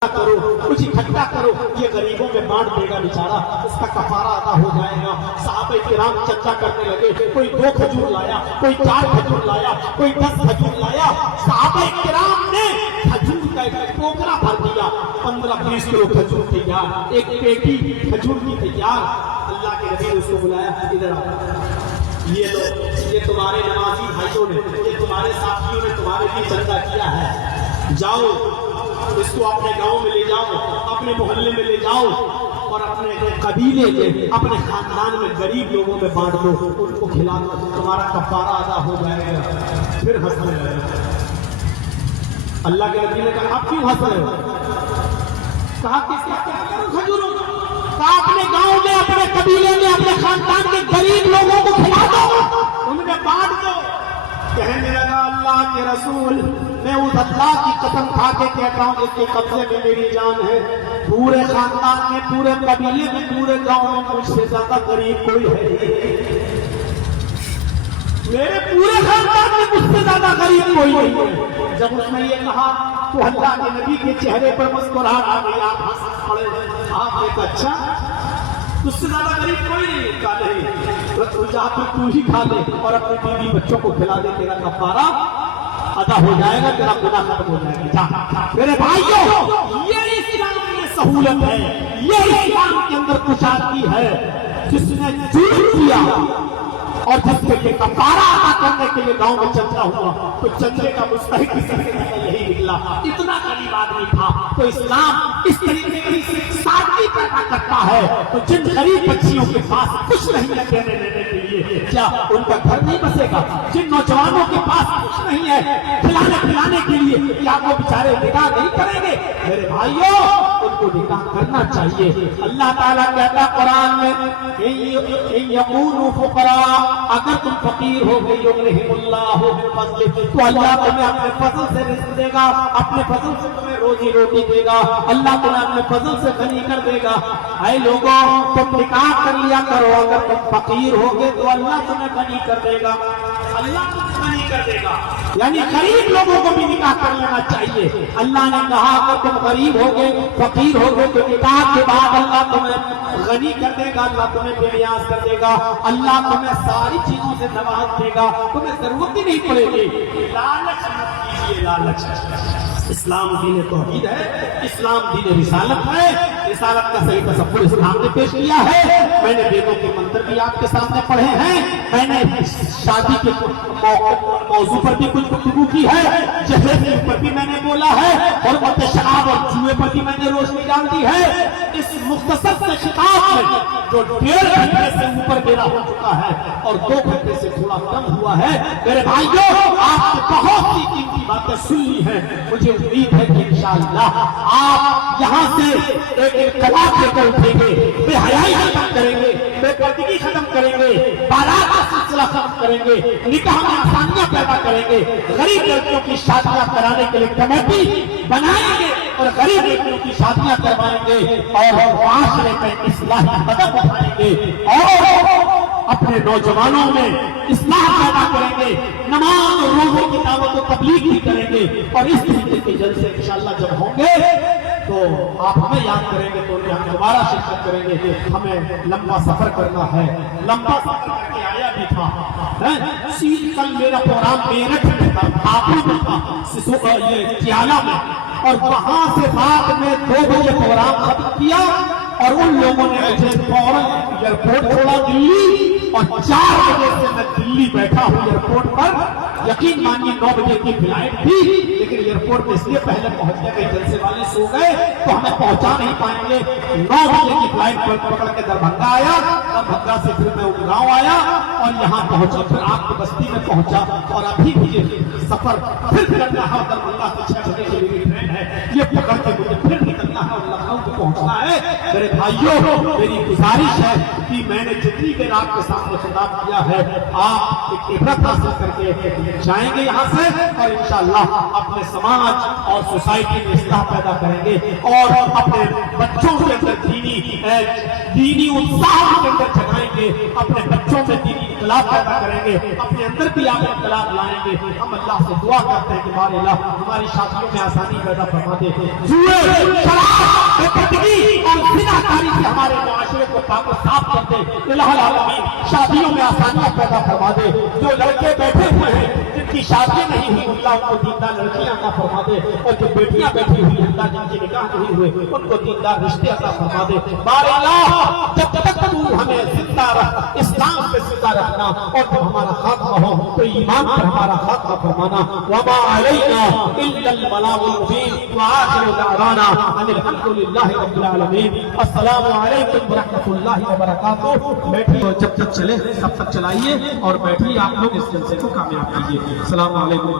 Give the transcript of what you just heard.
करो, कुछ इकट्ठा करो, ये गरीबों में बांट देगा बेचारा, इसका कफारा अदा हो जाएगा। साहबे किराम चर्चा करने लगे, कोई 2 खजूर लाया, कोई 4 खजूर लाया, कोई 10 खजूर लाया। साहबे किराम ने खजूर का एक टोकरा भर दिया, 15-20 किलो खजूर तैयार, एक पेटी खजूर की तैयार। अल्लाह के नबी ने उसको बुलाया, इधर आओ, ये लो, ये तुम्हारे नमाजी भाइयों ने, ये तुम्हारे साथियों ने तुम्हारे लिए चंदा किया है, जाओ इसको अपने गांव में ले जाओ, अपने मोहल्ले में ले जाओ और अपने कबीले में, अपने खानदान में गरीब लोगों में बांट दो, उनको खिला दो, तुम्हारा कफारा अदा हो जाएगा। फिर हंसने लगे। अल्लाह के नबी ने कहा, आप क्यों हंस रहे हो? कहा कि क्या करूं खजूरों का? कहा अपने गांव में, अपने कबीले में, अपने खानदान के गरीब लोगों को खिला दो, उन्हें बांट दो। कहने लगा, अल्लाह के रसूल, मैं उस अल्लाह की कसम खा के कहता हूँ जिसके कब्जे में मेरी जान है, पूरे खानदान में, पूरे कबीले में, पूरे गांव में मुझसे ज्यादा गरीब कोई है नहीं। मेरे पूरे खानदान में मुझसे ज्यादा गरीब कोई नहीं है। जब उसने ये कहा तो अल्लाह के नबी के चेहरे पर मुस्कुराहट आ गई, आप हंस पड़े। आप एक अच्छा, उससे ज्यादा गरीब कोई नहीं का नहीं, तो जा तू ही खा ले और अपनी बीवी बच्चों को खिला दे, तेरा कफारा अदा हो जाएगा, तेरा गुनाह खत्म हो जाएगा। जा मेरे भाइयों, ये इस्लाम में सहूलत है, ये इस्लाम के अंदर कुशादगी है। जिसने जुल्म किया और जिसके लिए कफारा अदा करने के लिए गांव में चंदा हुआ, तो चंदे का मुस्तहिक यही निकला। इतना गरीब आदमी था, तो इस्लाम इस तरीके की सादगी पैदा करता है। तो जिन गरीब बच्चियों के पास कुछ नहीं है देने लेने के लिए, क्या उनका घर नहीं बसेगा? जिन नौजवानों के पास कुछ नहीं है खिलाने पिलाने के लिए, क्या वो बेचारे निकाह नहीं करेंगे? मेरे भाइयों, उनको निकाह करना चाहिए। अल्लाह ताला कहता कुरान में, अगर तुम फकीर हो गई तो अल्लाह तुम्हें अपने फजल से रिज़्क़ देगा, अपने फजल से तुम्हें रोजी रोटी देगा, अल्लाह तुम्हें अपने फजल से गनी कर देगा। ऐ लोगों, तुम निकाह कर लिया करो, अगर तुम फकीर होगे तो अल्लाह तुम्हें गनी कर देगा, अल्लाह तुम्हें गनी कर देगा। यानी गरीब लोगों को भी निकाह कर लेना चाहिए। अल्लाह ने कहा अगर तुम गरीब होगे, फकीर होगे, तो निकाह के बाद अल्लाह तुम्हें गनी कर देगा, अल्लाह तुम्हें बेनियाज कर देगा, अल्लाह तुम्हें सारी चीजों से नवाज देगा, तुम्हें जरूरत ही नहीं पड़ेगी। लालच मत कीजिए, लालच। इस्लाम दीन तौहीद है, इस्लाम दीन रिसालत है। रिसालत का सही तसव्वुर इस्लाम ने पेश किया है। मैंने वेदों के मंत्र भी आपके सामने पढ़े हैं, मैंने शादी के मौजू पर भी कुछ गुफ्तगू की है, जहेज के ऊपर भी मैंने बोला है, और शराब और जुए पर भी मैंने रोशनी डाल दी है। इस मुख्तसर से खिताब में जो 1.5 घंटे से ऊपर मेरा हो चुका है और 2 घंटे से थोड़ा कम हुआ है, मेरे भाइयों, आपने बहुत सी कीमती बातें सुन ली हैं। मुझे उम्मीद है कि इंशाअल्लाह आप यहाँ से एक कलाम लेकर उठेंगे, बेहयाई खत्म करेंगे, बेपर्दगी खत्म करेंगे, बारात का सिलसिला खत्म करेंगे, निकाह में आसानियां पैदा करेंगे, गरीब लड़कियों की शादियां कराने के लिए कमेटी बनाएंगे और गरीब लड़कियों की शादियां करवाएंगे और माशरे में इस्लाही कदम उठाएंगे और अपने नौजवानों में इस्लाह पैदा करेंगे, नमाज और रोज़े की दावत और तबलीग भी करेंगे। और इस तरीके के जलसे इंशाअल्लाह जब होंगे तो आप हमें याद करेंगे, तो हम दोबारा शिरकत करेंगे। हमें लंबा सफर करना है, लंबा सफर करके आया भी था। कल मेरा प्रोग्राम मेरठ में था, हापुड़ में था, ये कियाला में, और वहां से रात में 2 बजे प्रोग्राम खत्म किया और उन लोगों ने मुझे फौरन एयरपोर्ट छोड़ा दिल्ली, और 4 बजे से मैं दिल्ली बैठा हूँ एयरपोर्ट पर। यकीन मानिए 9 बजे की फ्लाइट थी, लेकिन एयरपोर्ट में इसलिए पहले पहुंच गए, कई जलसे वाले सो गए तो हमें पहुंचा नहीं पाएंगे। 9 बजे की फ्लाइट पकड़ के दरभंगा आया, दरभंगा से फिर मैं उमराव आया और यहाँ पहुंचा, फिर आपकी बस्ती में पहुंचा। और अभी भी सफर फिर करना है, दरभंगा से 6 बजे की मेरी ट्रेन है, ये पकड़ के मुझे फिर निकलना है और लखनऊ को پہنچنا ہے. میرے بھائیوں میری گزارش ہے کہ میں نے جتنی دیر آپ کے سامنے خطاب کیا ہے آپ ایک عبرت حاصل کر کے جائیں گے یہاں سے اور انشاءاللہ اپنے سماج اور سوسائٹی میں اصلاح پیدا کریں گے اور اپنے بچوں کے اندر دینی اتساہ کے اندر جگائیں گے, اپنے بچوں میں دینی انقلاب پیدا کریں گے, اپنے اندر بھی آپ انقلاب لائیں گے. ہم اللہ سے دعا کرتے ہیں کہ بار اللہ ہماری شادیوں میں آسانی پیدا فرما دے, جوئے شراب بےپردگی اور زناکاری سے ہمارے معاشرے کو پاک و صاف کر دے. الہ العالمین شادیوں میں آسانیاں پیدا فرما دے. جو لڑکے بیٹھے ہوئے ہیں جن کی شادی نہیں ہوئی اللہ ان کو دیندار لڑکیاں عطا فرما دے, اور جو بیٹیاں بیٹھی ہوئی اللہ جن کے نکاح نہیں ہوئے ان کو دیندار رشتے عطا فرما دے. بار اللہ جب تک تو ہمیں زندہ رکھ, اسلام پہ زندہ رکھنا, اور جب ہمارا خاتمہ ہو تو ایمان پر ہمارا خاتمہ فرمانا. وما علینا الا البلاغ المبین وآخر دعوانا ان الحمد للہ رب العالمین. السلام علیکم ورحمۃ اللہ وبرکاتہ. بیٹھیے جب تک چلے تب تک چلائیے اور بیٹھیے آپ لوگ اس جلسے کو کامیاب کیجیے. السلام علیکم.